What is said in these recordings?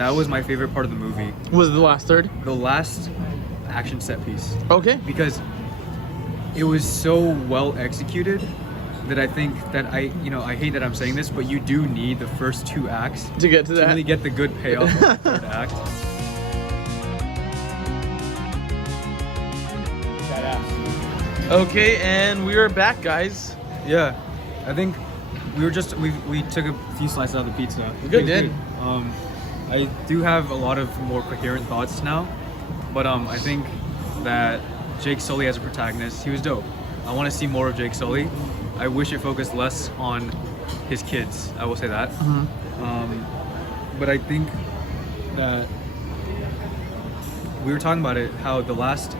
that was my favorite part of the movie. Was it the last third? The last action set piece. Okay. Because it was so well executed that I think that I hate that I'm saying this, but you do need the first 2 acts To get to that. really get the good payoff of the third act. Okay, and we are back, guys. Yeah, I think we took a few slices out of the pizza. Good, did. I do have a lot of more coherent thoughts now, but I think that Jake Sully as a protagonist, he was dope. I want to see more of Jake Sully. I wish it focused less on his kids. I will say that. But I think that we were talking about it, how the last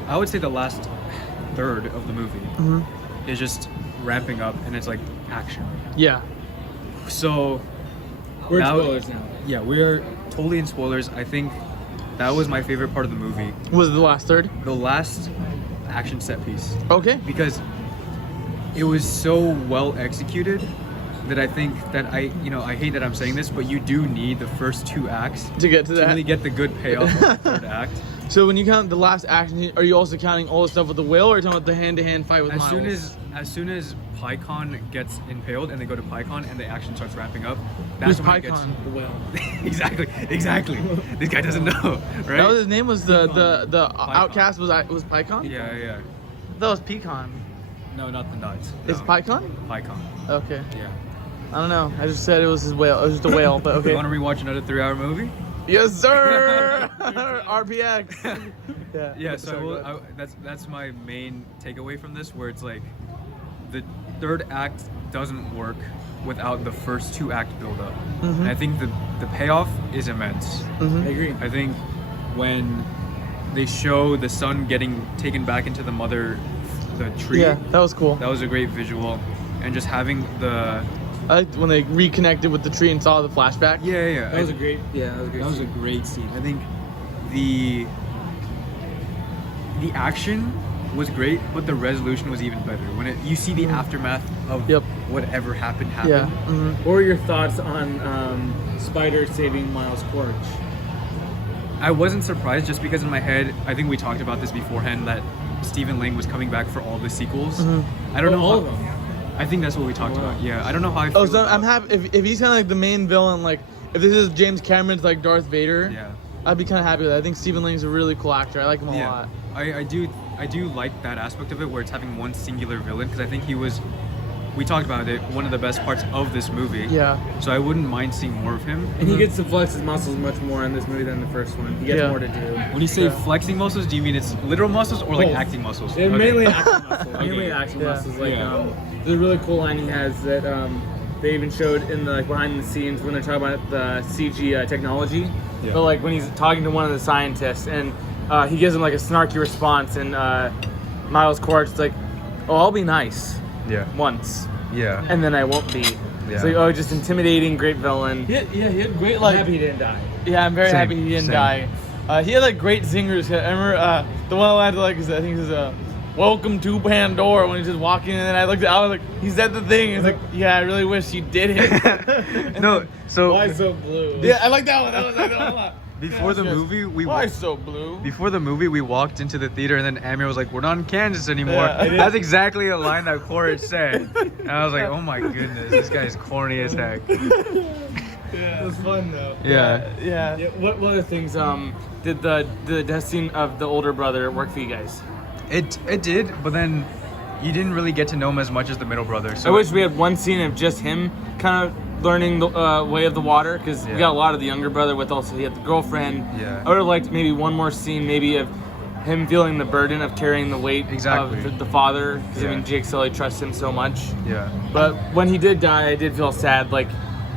third of the movie is just ramping up, and it's like action. Yeah. So We're in spoilers now. Yeah, we are totally in spoilers. I think that was my favorite part of the movie. Was it the last third? The last action set piece. Okay. Because it was so well executed that I think that I hate that I'm saying this, but you do need the first 2 acts To get to that. really get the good payoff of the third act. So when you count the last action, are you also counting all the stuff with the whale, or are you talking about the hand-to-hand fight with Miles? As soon as PyCon gets impaled and they go to PyCon and the action starts ramping up, Who's that's when it gets PyCon? The whale. exactly. This guy doesn't know, right? That was his name. Was the outcast was PyCon? Yeah. That was Pecan. No, not the nuts. It's No. PyCon? PyCon. Okay. Yeah. I don't know. I just said it was his whale. It was just a whale, but okay. You want to rewatch another 3-hour movie? Yes, sir. RPX. Yeah. So that's my main takeaway from this, where it's like the third act doesn't work without the first 2 act build up. And I think the payoff is immense. I agree. I think when they show the son getting taken back into the tree, Yeah, that was cool. that was a great visual, and just having the I liked when they reconnected with the tree and saw the flashback. yeah. That was a great. Yeah, that was a great. That was a scene. great scene. I think the action was great, but the resolution was even better. When you see the aftermath of Yep. whatever happened. Yeah. What were your thoughts on Spider saving Miles' Quaritch? I wasn't surprised, just because in my head, I think we talked about this beforehand, that Stephen Lang was coming back for all the sequels. I don't know all how- of them. I think that's what we talked about. Yeah, I don't know how I feel. Oh, so I'm about- happy if he's kind of like the main villain. Like if this is James Cameron's like Darth Vader, Yeah. I'd be kind of happy with that. I think Stephen Lang's a really cool actor. I like him a lot. I do like that aspect of it, where it's having one singular villain, because I think he was, we talked about it, one of the best parts of this movie. Yeah. So I wouldn't mind seeing more of him. And he gets to flex his muscles much more in this movie than the first one. He gets Yeah. more to do. When you say flexing muscles, do you mean it's literal muscles or like Both. acting muscles? Yeah, Okay. mainly action muscles. Mainly Okay. action Yeah. muscles. Like Yeah. there's a really cool line he has that they even showed in the behind the scenes when they're talking about the CG technology. Yeah. But like when he's talking to one of the scientists and he gives him like a snarky response, and Miles Quaritch is like, "Oh, I'll be nice Yeah. once, Yeah. and then I won't be." Yeah. It's like, oh, just intimidating, great villain. He had great I'm like. happy he didn't die. Yeah, I'm very Same, happy he didn't same. die. He had like great zingers. I remember the one I had like is I think it was "Welcome to Pandora" when he's just walking, and then I looked at, I was like, he said the thing. It's like, yeah, I really wish he did it. No, so Why so blue? Yeah, I like that one. That was like that one. before the Yes. movie, Why so blue? Before the movie, we walked into the theater, and then Amir was like, "We're not in Kansas anymore." Yeah, I did. That's exactly a line that Quaritch said, and I was like, "Oh my goodness, this guy is corny as heck." It was fun though. Yeah. Yeah. Yeah, what other things did the death scene of the older brother work for you guys? It did, but then you didn't really get to know him as much as the middle brother. So I wish we had one scene of just him kind of learning the way of the water, because we Yeah. got a lot of the younger brother with also he had the girlfriend. Yeah. I would have liked maybe one more scene, maybe of him feeling the burden of carrying the weight Exactly. of the father, because I Yeah. mean Jake Sully trusts him so much. Yeah. But when he did die, I did feel sad. Like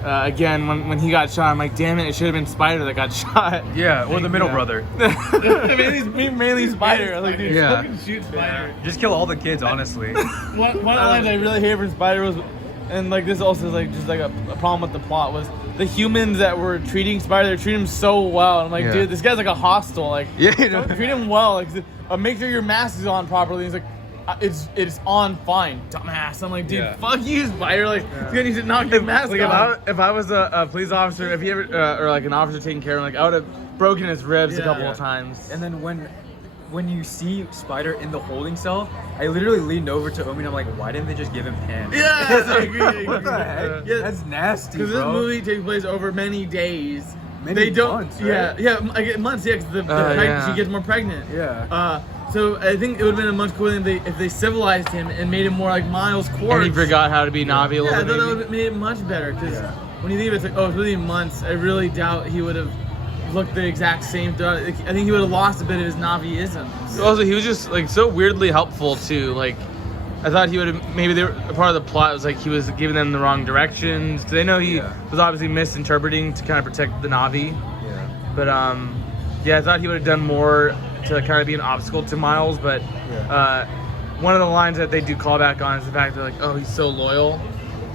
again, when he got shot, I'm like, damn it, it should have been Spider that got shot. Yeah, or the middle Yeah. brother. mainly Spider. Like, dude, Yeah. fucking shoot Spider. Just kill all the kids, honestly. One of the lines I really hated from Spider was, and like this also is like just like a problem with the plot, was the humans that were treating Spider, they treat him so well. And I'm like, Yeah. dude, this guy's like a hostel. Like, Yeah, you know. don't treat him well. Like, make sure your mask is on properly. He's like, it's on fine, dumbass. I'm like, dude, Yeah. fuck you, Spider. Like, you need to knock your mask Like off. if I was a police officer, if he ever or like an officer taking care of him, like I would have broken his ribs a Yeah. couple Yeah. of times. And then when you see Spider in the holding cell, I literally leaned over to Omi and I'm like, why didn't they just give him pants? Yeah, I agree. I agree. What the heck? Yeah. That's nasty, Because bro. this movie takes place over many days. Many they don't. months, right? Yeah, I get months. Yeah, because Yeah. she gets more pregnant. Yeah. So I think it would have been a much cooler if they civilized him and made him more like Miles Quartz. And he forgot how to be Navi a Yeah, little I thought bit. that would have made it much better. Because Yeah. when you think of it, it's like, oh, it's really months. I really doubt he would have looked the exact same. I think he would have lost a bit of his Navi-isms. Also, he was just like so weirdly helpful too. Like, I thought he would have maybe they were, a part of the plot was like he was giving them the wrong directions because they know he Yeah. was obviously misinterpreting to kind of protect the Navi. Yeah. But yeah, I thought he would have done more to kind of be an obstacle to Miles. But Yeah. one of the lines that they do call back on is the fact that like, oh, he's so loyal,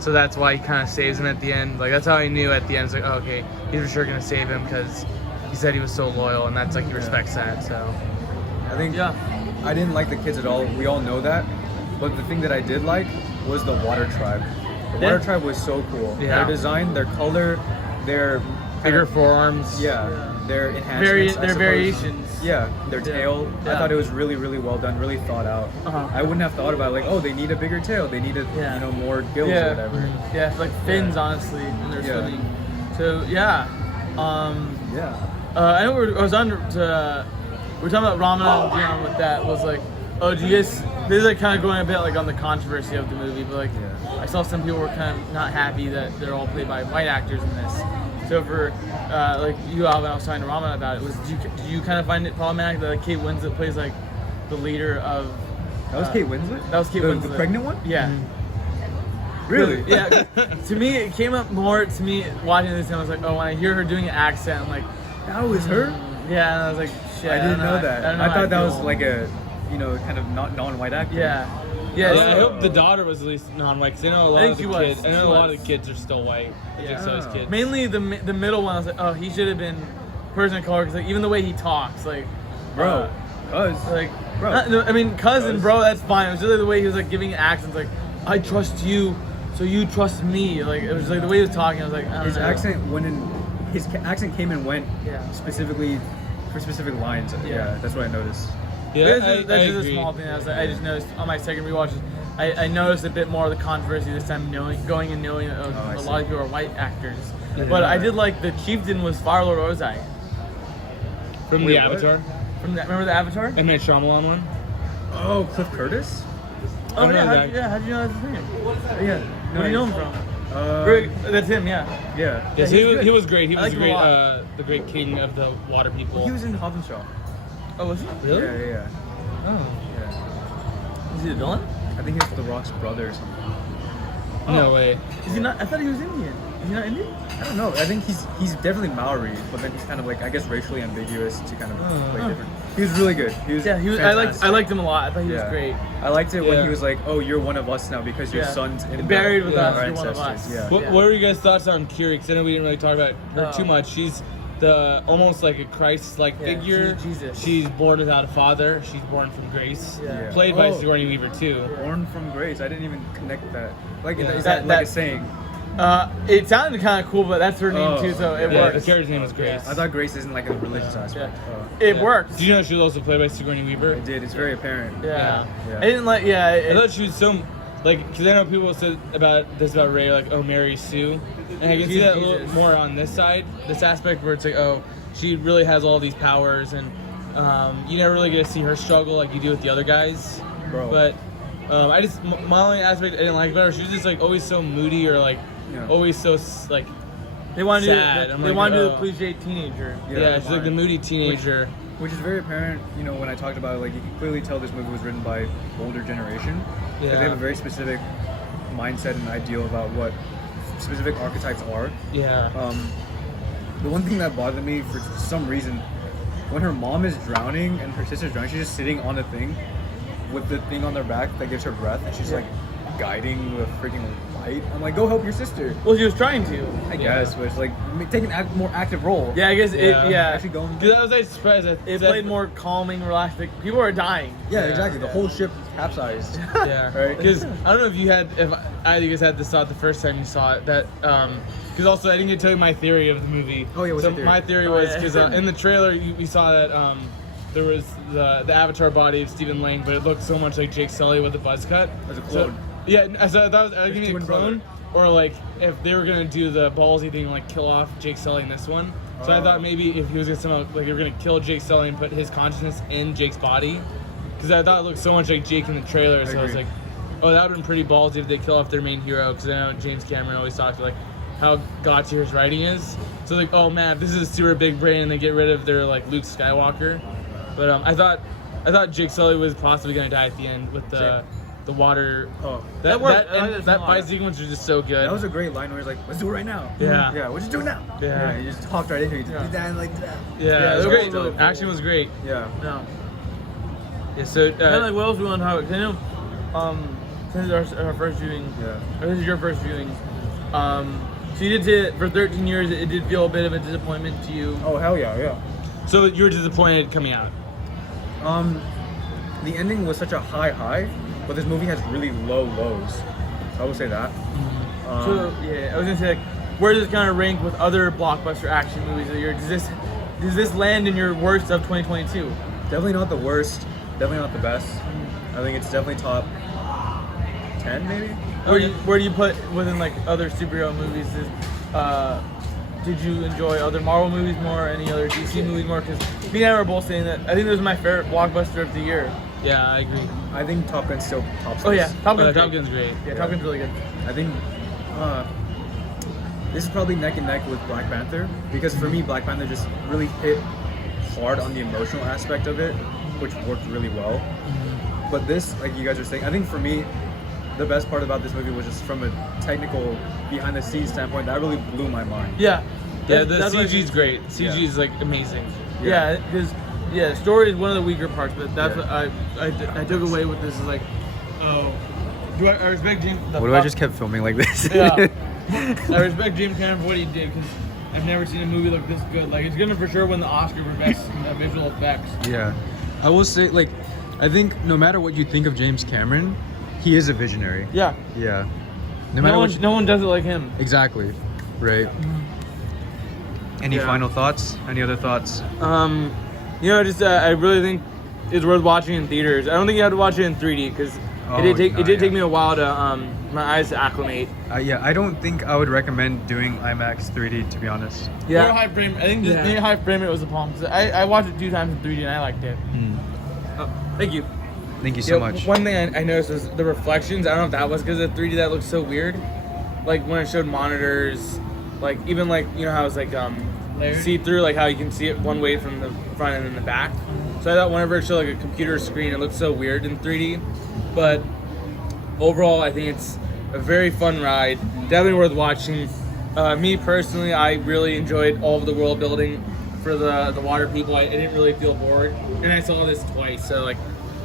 so that's why he kind of saves him at the end. Like that's how he knew at the end. It's like, oh, okay, he's for sure gonna save him because he said he was so loyal, and that's like he respects that. So I think Yeah. I didn't like the kids at all. We all know that. But the thing that I did like was the Water Tribe. The Yeah. Water Tribe was so cool. Yeah. Their design, their color, their bigger forearms. Yeah, Yeah. their enhancements. I Their suppose. variations. Yeah, their tail. I Yeah. thought it was really, really well done, really thought out. Uh-huh. I wouldn't have thought about like, oh, they need a bigger tail. They need Yeah. more gills Yeah. or whatever. Yeah, like fins, honestly, when they're Yeah. swimming. So yeah, Yeah. I know I was on to we're talking about Ramana and Dion with that was like, oh, do you guys? This is like kind of going a bit like on the controversy of the movie, but like Yeah. I saw some people were kind of not happy that they're all played by white actors in this. So for like you, Alvin, I was talking to Ramana about it. Do you kind of find it problematic that like Kate Winslet plays like the leader of? That was Kate Winslet? That was Kate the, Winslet. The pregnant one? Yeah. Really? Yeah. To me, it came up more to me watching this, and I was like, oh, when I hear her doing an accent, I'm like, That was her? yeah, and I was like, shit. I didn't know that. I don't know I how thought that feel. was like a, kind of not non-white actor. Yeah. Yeah, Yeah. I hope the daughter was at least non-white because I know a lot think of she the was. kids. I She know a lot was. of the kids are still white. Yeah. Just those kids. Mainly the middle one. I was like, oh, he should have been person of color because like even the way he talks, like, Bro. Cuz. like, Bro. no, I mean, cousin, Cuz. bro, that's fine. It was just the way he was like giving accents, like, I trust you, so you trust me. Like it was like the way he was talking. I was like, I don't His know. accent came and went Yeah. specifically for specific lines. Yeah, that's what I noticed. Yeah, That's I just a agree. small thing. I just noticed on my second rewatch. I noticed a bit more of the controversy this time, knowing that I a see. lot of people are white actors. Yeah. But I did like the chieftain was Far-Lord Ozai. From Wait, the what? Avatar. From that, remember the Avatar? M. Night Shyamalan one. Oh, Cliff Curtis? Oh know yeah, that. how'd you know that's his name? Yeah. Where do you know him from? That's him, yeah. Yeah. Yes, he's he good. was great. He I was like him a lot. the great king of the water people. He was in Hobbs Shaw. Oh, was he? Really? Yeah. Oh. Yeah. Is he a villain? I think he's The Rock's brother or something. No way. Is he not? I thought he was Indian. Is he not Indian? I don't know. I think he's definitely Maori, but then he's kind of like, I guess, racially ambiguous to kind of play different. He was really good. He was Yeah, he was. fantastic. I liked him a lot. I thought he was Yeah. great. I liked it when Yeah. he was like, "Oh, you're one of us now because your Yeah. son's in Buried with us, our you're one of ancestors." us. Yeah. What were your guys' thoughts on Kiri? Because I know we didn't really talk about her Oh. too much. She's the almost like a Christ-like Yeah, figure. she's Jesus. She's born without a father. She's born from grace. Yeah. Played by Oh. Sigourney Weaver too. Born from grace. I didn't even connect that. Like, Yeah. is That- that like a that- saying? It sounded kind of cool, but that's her name Oh, too, so it Yeah, the works. character's name was Grace. I thought grace isn't like a religious Yeah. aspect. It Yeah. worked. Did you know she was also played by Sigourney Weaver? It did. It's very apparent. Yeah. Yeah. I didn't like. Yeah. I thought she was so, like, because I know people said about this about Ray, like, oh, Mary Sue. And I can see She's that a little Jesus. more on this side, this aspect where it's like, oh, she really has all these powers, and you never really get to see her struggle like you do with the other guys. Bro. But I just, my only aspect I didn't like about her, she was just, like, always so moody or, like, Yeah. always so, like, They wanted sad. to. I'm They like, wanted to do oh. the cliche teenager. yeah, she's like the moody teenager. Which is very apparent, when I talked about it, like, you can clearly tell this movie was written by older generation. Yeah. They have a very specific mindset and ideal about what specific archetypes are. Yeah. The one thing that bothered me for some reason, when her mom is drowning and her sister's drowning, she's just sitting on the thing with the thing on their back that gives her breath, and she's like guiding the freaking fight. I'm like, go help your sister. Well, she was trying to. I guess, but it's like take an more active role. Yeah, I guess Actually going. Because I was like surprised. It played more calming, relaxed. Like, people are dying. Yeah, exactly. The whole ship capsized. Yeah, Right. Because I don't know if either you guys had this thought the first time you saw it. That because also I didn't get to tell you my theory of the movie. Oh yeah, what's so your theory? my theory was because in the trailer we saw that there was the Avatar body of Stephen Lang, but it looked so much like Jake Sully with the buzz cut. As a clone. So, yeah, so I thought it was gonna be a clone, or like if they were gonna do the ballsy thing, like kill off Jake Sully in this one. So I thought maybe if he was gonna somehow like they were gonna kill Jake Sully and put his consciousness in Jake's body, because I thought it looked so much like Jake in the trailer. So I was like, oh, that would have been pretty ballsy if they kill off their main hero. Because I know James Cameron always talked like how god tier his writing is. So like, oh man, if this is a super big brain and they get rid of their like Luke Skywalker. But I thought Jake Sully was possibly gonna die at the end with the water. Oh, That worked. that fight sequence was just so good. that was a great line where he's like, let's do it right now. Yeah. Yeah, what you doing now? Yeah. He just hopped right into it. He did that and like that. yeah, it it was was great. really cool. Action was great. Yeah. No. Yeah, so And like, what else we want to talk about? 'Cause I know, since our first viewing, Yeah. or this is your first viewing, so you did say that for 13 years it did feel a bit of a disappointment to you. Oh hell yeah, yeah. so you were disappointed coming out. The ending was such a high, but this movie has really low lows. I would say that. So yeah, I was gonna say like, where does it kind of rank with other blockbuster action movies of the year? Does this land in your worst of 2022? Definitely not the worst. Definitely not the best. I think it's definitely top 10 maybe. Where do you put within like other superhero movies? Did you enjoy other Marvel movies more, any other DC movies more? Because me and I were both saying that I think this was my favorite blockbuster of the year. Yeah, I agree. I think Top Gun's still top. Oh yeah, Top Gun's Top great. Gun's great. Yeah, Top Gun's really good. I think this is probably neck and neck with Black Panther because for me Black Panther just really hit hard on the emotional aspect of it, which worked really well. But this, like you guys are saying, I think for me the best part about this movie was just from a technical behind the scenes standpoint that really blew my mind. Yeah. Yeah, That's the what CG's great. CG is like amazing. Yeah, because the story is one of the weaker parts, but that's what I took away with this is like, oh, I respect James. What do I just kept filming like this? Yeah. I respect James Cameron for what he did because I've never seen a movie look this good. Like, it's gonna for sure win the Oscar for best visual effects. Yeah, I will say, like, I think no matter what you think of James Cameron, he is a visionary. Yeah. Yeah. No one does it like him. Exactly. Right. Any final thoughts? Any other thoughts? Just I really think it's worth watching in theaters. I don't think you have to watch it in 3D because it did take me a while to my eyes to acclimate. Yeah, I don't think I would recommend doing IMAX 3D to be honest. Yeah. Or high frame. I think just being high frame it was a problem. 'Cause I watched it 2 times in 3D and I liked it. Thank you. Thank you so much. One thing I noticed was the reflections. I don't know if that was because of 3D that looked so weird. Like when it showed monitors, like even like you know how it's like see through, like how you can see it one way from the front and then the back. So I thought whenever it showed like a computer screen, it looked so weird in 3D. But overall, I think it's a very fun ride. Definitely worth watching. Me personally, I really enjoyed all of the world building for the water people. I didn't really feel bored, and I saw this twice, so like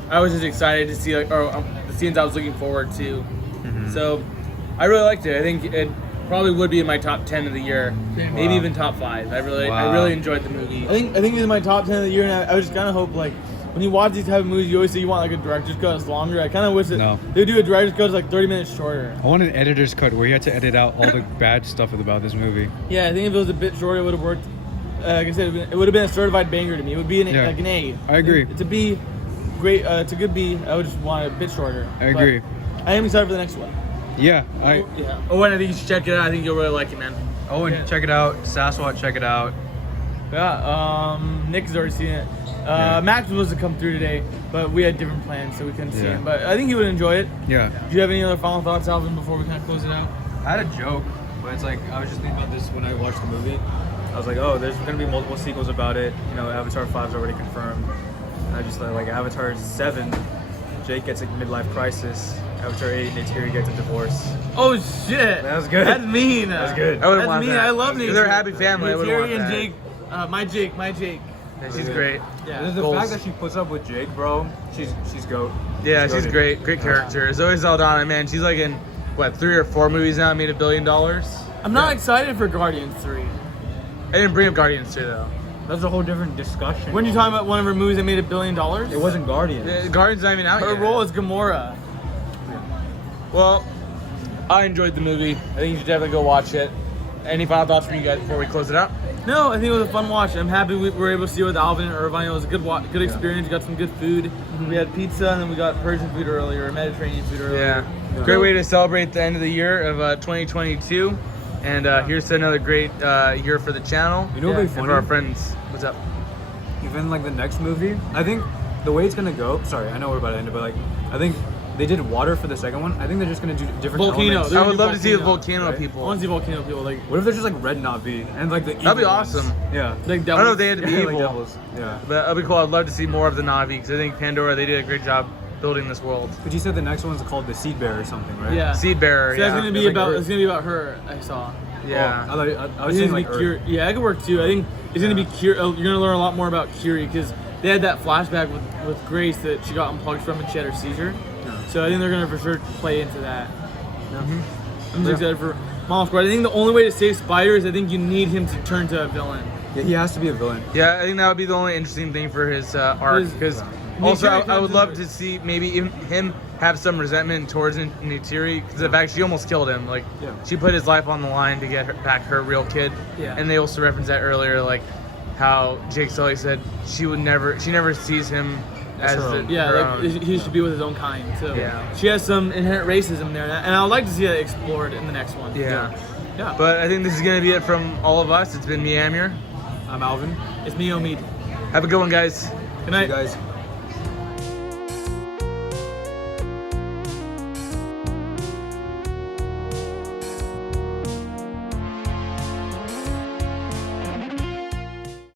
I was just excited to see like the scenes I was looking forward to. So I really liked it. I think it probably would be in my top 10 of the year, maybe even top 5. I really enjoyed the movie. I think this is my top 10 of the year, and I just kind of hope like when you watch these type of movies, you always say you want like a director's cut that's longer. I kind of wish that they do a director's cut that's like 30 minutes shorter. I want an editor's cut where you had to edit out all the bad stuff about this movie. Yeah, I think if it was a bit shorter, it would have worked. Like I said, it would have been a certified banger to me. It would be like an A. I agree. It's a B, great. It's a good B. I would just want it a bit shorter. I agree. But I am excited for the next one. Yeah, Oh, and I think you should check it out. I think you'll really like it, man. Oh, and check it out. Saswat, check it out. Yeah, Nick has already seen it. Max was supposed to come through today, but we had different plans, so we couldn't see him. But I think he would enjoy it. Yeah. Do you have any other final thoughts, Alvin, before we kind of close it out? I had a joke, but it's like I was just thinking about this when I watched the movie. I was like, oh, there's gonna be multiple sequels about it. You know, Avatar 5 is already confirmed. And I just thought like Avatar 7, Jake gets a midlife crisis. Avatar 8, Neytiri gets a divorce. Oh shit! That was good. That's mean. That was good. I would That's want mean. that. I love Neytiri. They're a happy family. I would want Neytiri and that. Jake. My Jake. Yeah, she's great. Yeah. The fact that she puts up with Jake, bro, she's goat. Yeah, she's goated. great. Great character. Zoe Saldana, man, she's like in what 3 or 4 movies now made $1 billion. I'm not excited for Guardians 3. I didn't bring up Guardians 2 though. That's a whole different discussion. When you're talking about one of her movies that made $1 billion, It wasn't Guardians. Guardians not even out her yet. role is Gamora. Well, I enjoyed the movie. I think you should definitely go watch it. Any final thoughts from you guys before we close it out? No, I think it was a fun watch. I'm happy we were able to see it with Alvin and Irvine. It was a good experience. We got some good food. We had pizza, and then we got Persian food earlier, Mediterranean food earlier. Yeah. Great way to celebrate the end of the year of 2022. And here's to another great year for the channel. You know what'd be and funny? for our friends. What's up? Even like the next movie, I think the way it's gonna go. Sorry, I know we're about to end it, but like I think they did water for the second one. I think they're just gonna do different Volcano. elements. They're I gonna would do love to see the volcano, volcano right? people. I want to see volcano people like What if they're just like red Navi and like the That'd be evil ones? awesome. Yeah. like I don't know if devils. they had to be Yeah, like evil, devils. Yeah. but that'd be cool. I'd love to see more of the Na'vi because I think Pandora, they did a great job building this world. But you said the next one's called the Seed Bear or something, right? Yeah. Seed Bearer, So that's yeah. gonna be It's like about. Earth. It's gonna be about her. I saw. Yeah. Oh, I was It's saying gonna like be Earth. Curie. Yeah, I could work too. I think it's gonna be Curie. You're gonna learn a lot more about Curie because they had that flashback with Grace that she got unplugged from and she had her seizure. So I think they're gonna for sure play into that. I'm just excited for Mom Squad. I think the only way to save Spider is I think you need him to turn to a villain. Yeah, he has to be a villain. Yeah, I think that would be the only interesting thing for his arc. His- Because Nick also, Fury I would comes love in- to see maybe even him have some resentment towards Neytiri because the fact she almost killed him. Like, Yeah. she put his life on the line to get back her real kid. Yeah. And they also referenced that earlier, like how Jake Sully said she never sees him as her the, own. Yeah, her like own. he should be with his own kind. So Yeah. she has some inherent racism there, and I would like to see that explored in the next one. Yeah. Yeah. But I think this is gonna be it from all of us. It's been me, Amir. I'm Alvin. It's me, Omid. Have a good one, guys. Good night. You guys.